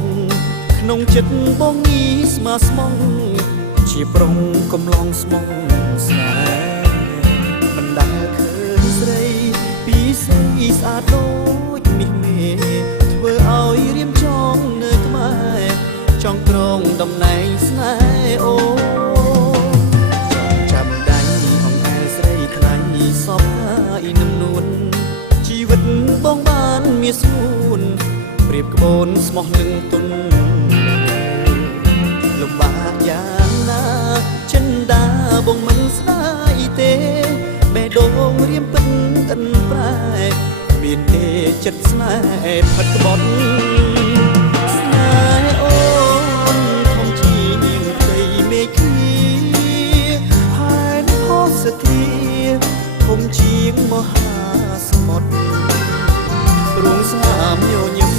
ងក្នុងចិត្តបងងីស្មើស្មងជាប្រុងកំឡងស្មងស្នេហ៍មិនដែលឃើញស្រីពីស្រីស្អាតដូចមាសមេធ្វើឲ្យរៀមចងនៅក្បែរចង់ក្រងតំណែងស្នេហ៍អូចង់ចាំដៃអង្អែលស្រីថ្លៃសពហើយនឹងនួនជីវិតបងបានមានស្ងួនប្រៀបក្បូនស្មោះនឹងទុនលំបាកយ៉ាងណាចិនដាបងមិនស្ដាយទេបេះដូងរៀមពិនតិនប្រែមានទេចិត្តស្នេហ៍ផិតក្បត់ស្នេហ៍អូនធំជាងផ្ទៃមេឃីហើយផុសធាធំជាងមហាសមុទ្ររួងស្នាមញញឹម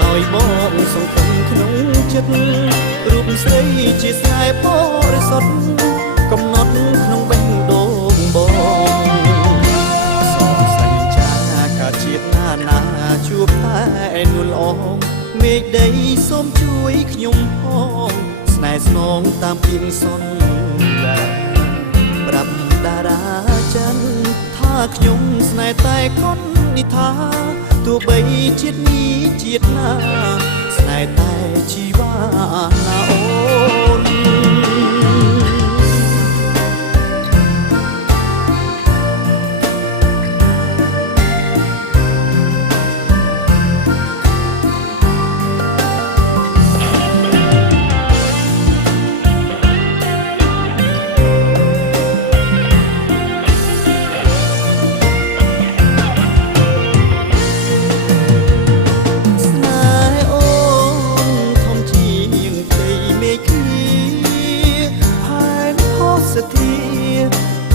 ឲ្យបងសង្ឃឹមក្នុងចិត្តរូបស្រីជាស្នេហ៍បរិសុទ្ធកំណត់ក្នុងបេះដូងបងសងសញ្ចាកាជាតិណានាជួបតែនួនល្អមេឃដីសូមជួយខ្ញុំផងស្នេហ៍ស្នងតាមពីងសន្យាប្រាប់តារាច័ន្ទថាខ្ញុំស្នេហ៍តែកូននិថាទោះបីជាតិនេះជាតិណាស្នេហ៍តែជីវ៉ាណាអូន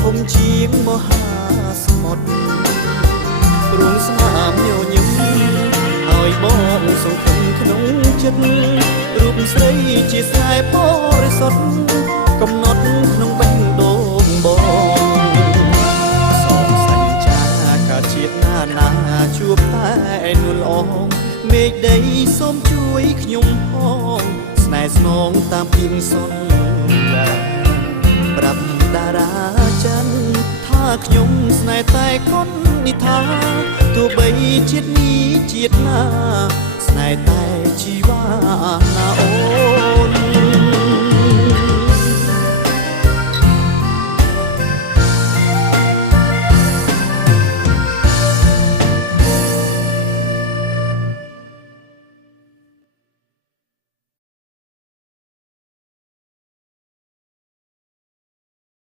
ធំជាងមហាសមុទ្ររួងស្នាមញញឹមឲ្យបងសង្ឃឹមក្នុងចិត្តរូបស្រីជាស្នេហ៍បរិសុទ្ធកំណត់ក្នុងបេះដូងបងសងសញ្ចាកាជាតិណានាជួបតែនួនល្អមេឃដីសូមជួយខ្ញុំផងស្នេហ៍ស្នងតាមពីងសន្យាប្រាប់តារាច័ន្ទថាខ្ញុំស្នេហ៍តែកូននិថាទោះបីជាតិនេះជាតិណាស្នេហ៍តែជីវ៉ាណាអូ